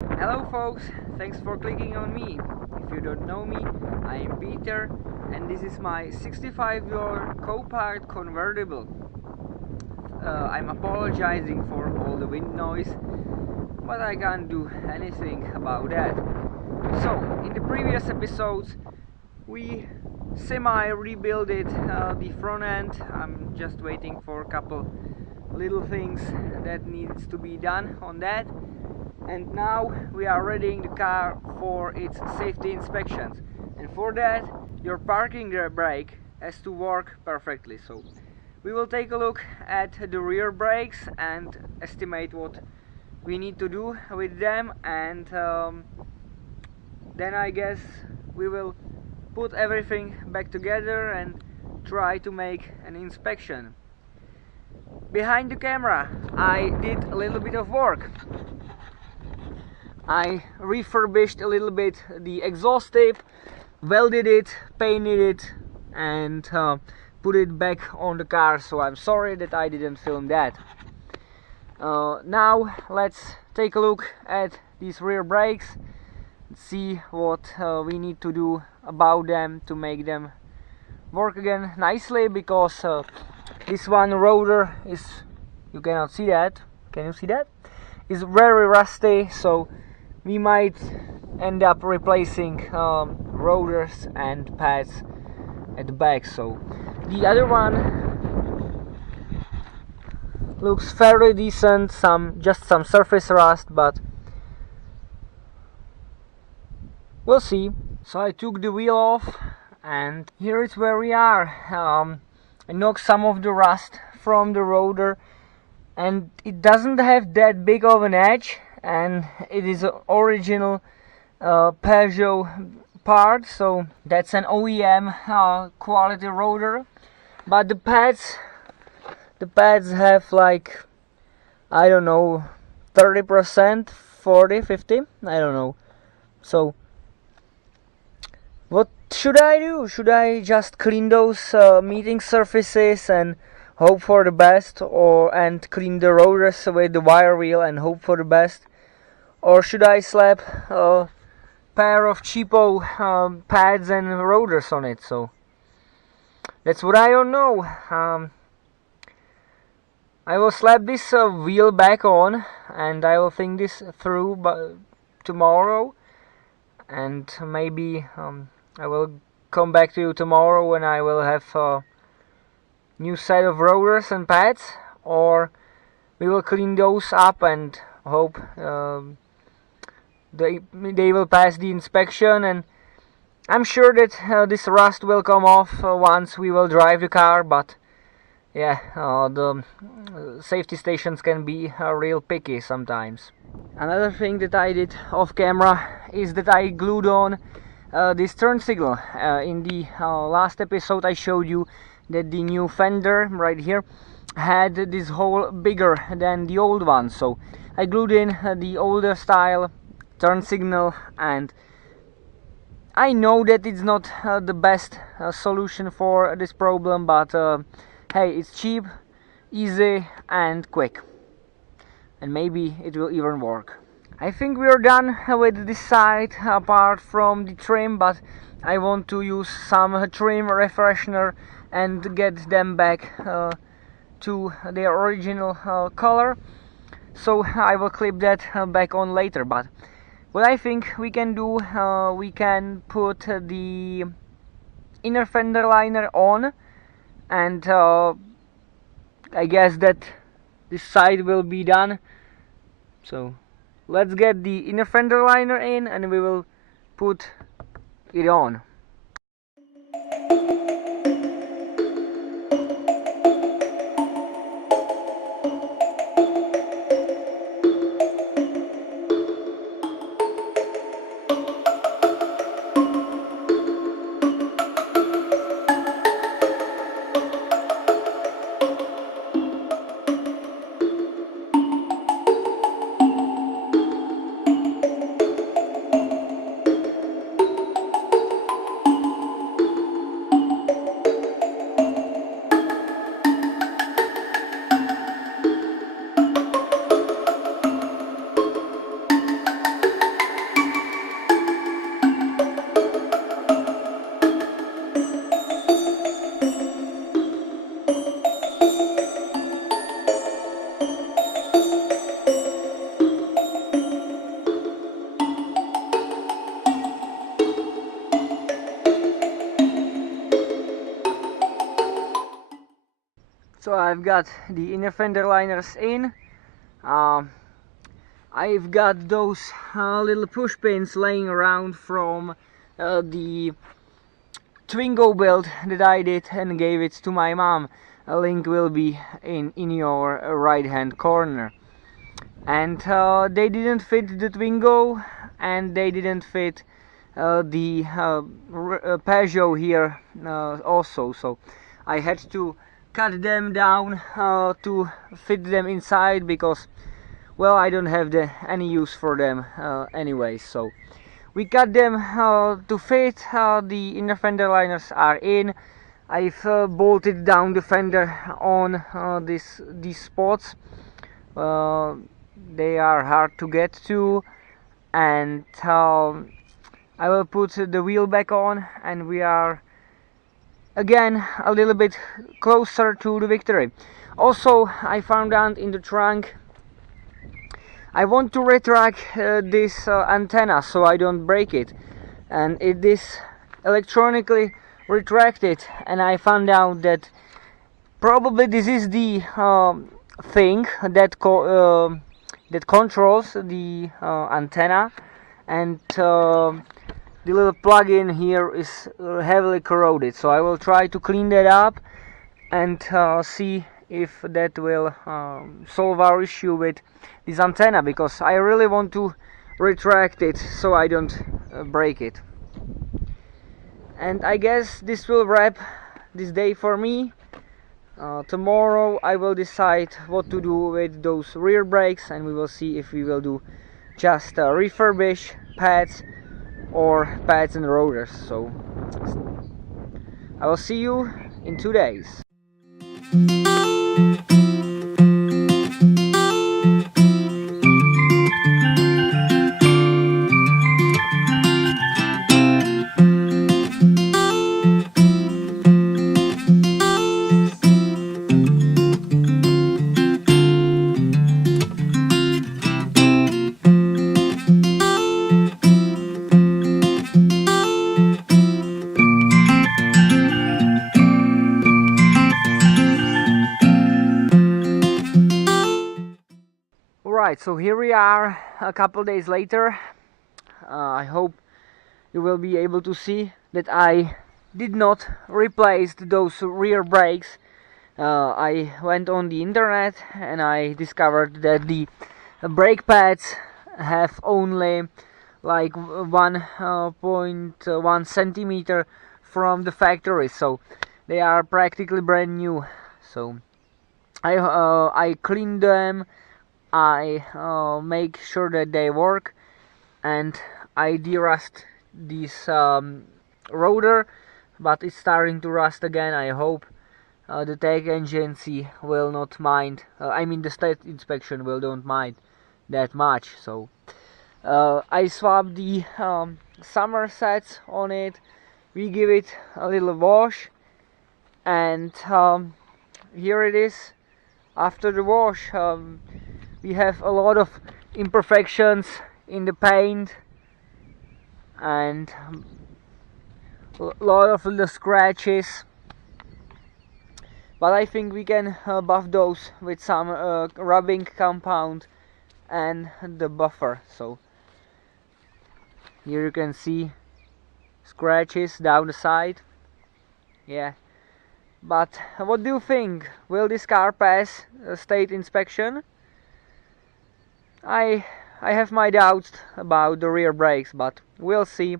Hello folks, thanks for clicking on me. If you don't know me, I am Peter and this is my 65-year Copart Convertible. I'm apologizing for all the wind noise, but I can't do anything about that. So, in the previous episodes, we semi-rebuilt it, the front end. I'm just waiting for a couple little things that needs to be done on that. And now we are readying the car for its safety inspections, and for that your parking brake has to work perfectly. So we will take a look at the rear brakes and estimate what we need to do with them, and then I guess we will put everything back together and try to make an inspection. Behind the camera I did a little bit of work. I refurbished a little bit the exhaust tape, welded it, painted it, and put it back on the car, so I'm sorry that I didn't film that. Now let's take a look at these rear brakes and see what we need to do about them to make them work again nicely, because this one rotor is, you cannot see that, can you see that? Is very rusty, so we might end up replacing rotors and pads at the back. So the other one looks fairly decent, just some surface rust, but we'll see. So I took the wheel off and here is where we are. I knocked some of the rust from the rotor, and it doesn't have that big of an edge, and it is an original Peugeot part, so that's an OEM quality rotor. But the pads have like, I don't know, 30%, 40, 50, I don't know. So what should I do? Should I just clean those meeting surfaces and hope for the best, and clean the rotors with the wire wheel and hope for the best? Or should I slap a pair of cheapo pads and rotors on it? So that's what I don't know. I will slap this wheel back on, and I will think this through tomorrow, and maybe I will come back to you tomorrow when I will have a new set of rotors and pads, or we will clean those up and hope they will pass the inspection. And I'm sure that this rust will come off once we will drive the car, but yeah, the safety stations can be real picky sometimes. Another thing that I did off camera is that I glued on this turn signal. In the last episode I showed you that the new fender right here had this hole bigger than the old one, so I glued in the older style turn signal, and I know that it's not the best solution for this problem, but hey, it's cheap, easy and quick, and maybe it will even work. I think we are done with this side apart from the trim, but I want to use some trim refreshener and get them back to their original color, so I will clip that back on later. But what I think we can do, we can put the inner fender liner on, and I guess that this side will be done. So let's get the inner fender liner in and we will put it on. So I've got the inner fender liners in. Um, I've got those little push pins laying around from the Twingo build that I did and gave it to my mom. A link will be in your right hand corner. And they didn't fit the Twingo, and they didn't fit the Peugeot here also, so I had to cut them down to fit them inside, because, well, I don't have any use for them anyway. So we cut them to fit. The inner fender liners are in. I've bolted down the fender on these spots. They are hard to get to, and I will put the wheel back on, and we are again a little bit closer to the victory. Also, I found out in the trunk I want to retract this antenna so I don't break it, and it is electronically retracted, and I found out that probably this is the thing that that controls the antenna, and the little plug-in here is heavily corroded. So I will try to clean that up and see if that will solve our issue with this antenna, because I really want to retract it so I don't break it. And I guess this will wrap this day for me. Tomorrow I will decide what to do with those rear brakes, and we will see if we will do just refurbish pads or pads and rotors. So I will see you in 2 days. Alright, so here we are a couple days later. I hope you will be able to see that I did not replace those rear brakes. I went on the internet and I discovered that the brake pads have only like 1.1 centimeter from the factory, so they are practically brand new. So I cleaned them, I make sure that they work, and I de-rust this rotor, but it's starting to rust again. I hope the tech agency will not mind, I mean the state inspection will don't mind that much. So I swapped the summer sets on it, we give it a little wash, and here it is after the wash. We have a lot of imperfections in the paint and a lot of little scratches, but I think we can buff those with some rubbing compound and the buffer. So here you can see scratches down the side. Yeah, but what do you think? Will this car pass state inspection? I have my doubts about the rear brakes, but we'll see.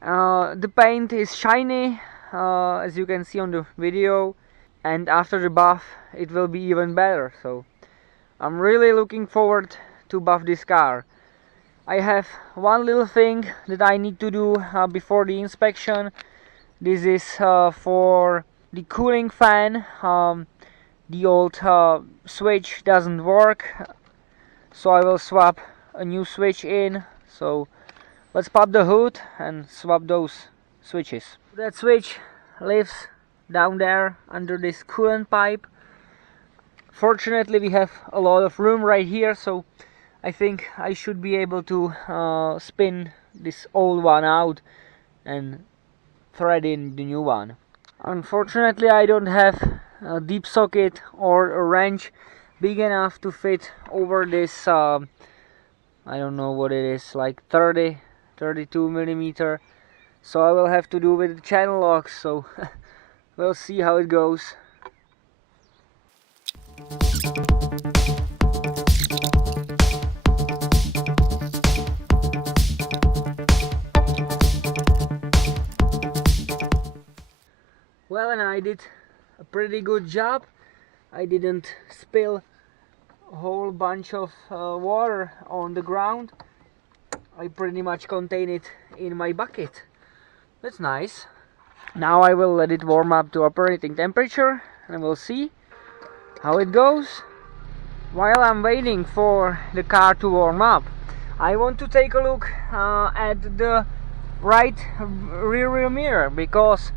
The paint is shiny, as you can see on the video, and after the buff it will be even better. So I'm really looking forward to buff this car. I have one little thing that I need to do before the inspection. This is for the cooling fan. The old switch doesn't work, so I will swap a new switch in. So let's pop the hood and swap those switches. That switch lives down there under this coolant pipe. Fortunately we have a lot of room right here, so I think I should be able to spin this old one out and thread in the new one. Unfortunately I don't have deep socket or a wrench big enough to fit over this I don't know what it is, like 32 millimeter. So I will have to do with the channel locks, so we'll see how it goes. Well, and I did a pretty good job. I didn't spill a whole bunch of water on the ground. I pretty much contain it in my bucket. That's nice. Now I will let it warm up to operating temperature and we'll see how it goes. While I'm waiting for the car to warm up, I want to take a look at the right rear mirror, because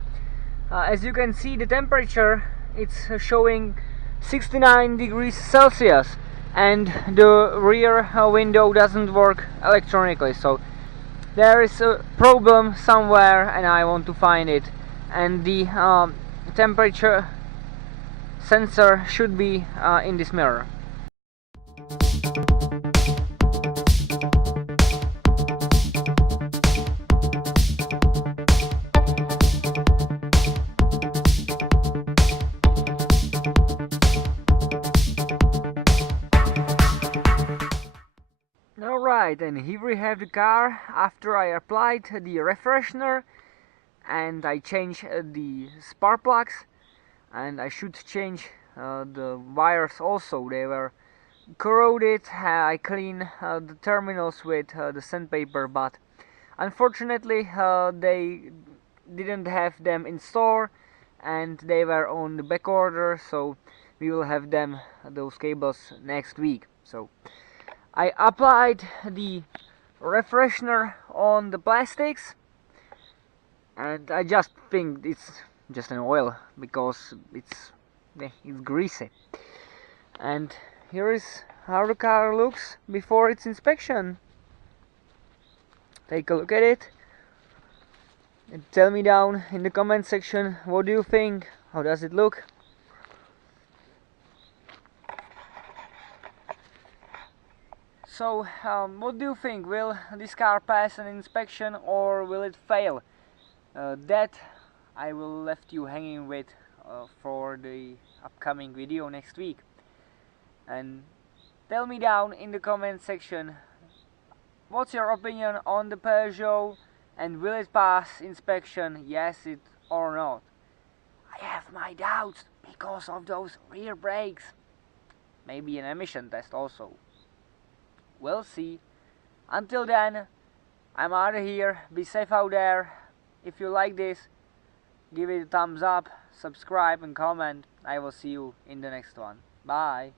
as you can see, the temperature, it's showing 69 degrees Celsius and the rear window doesn't work electronically, so there is a problem somewhere and I want to find it, and the temperature sensor should be in this mirror. Alright, and here we have the car after I applied the refreshener and I changed the spark plugs, and I should change the wires also. They were corroded. I cleaned the terminals with the sandpaper, but unfortunately they didn't have them in store and they were on the back order, so we will have them, those cables, next week. So I applied the refreshener on the plastics, and I just think it's just an oil because it's greasy. And here is how the car looks before its inspection. Take a look at it and tell me down in the comment section, what do you think? How does it look? So what do you think? Will this car pass an inspection or will it fail? That I will left you hanging with for the upcoming video next week. And tell me down in the comment section, what's your opinion on the Peugeot, and will it pass inspection, yes it or not? I have my doubts because of those rear brakes. Maybe an emission test also. We'll see. Until then, I'm out of here. Be safe out there. If you like this, give it a thumbs up, subscribe and comment. I will see you in the next one. Bye.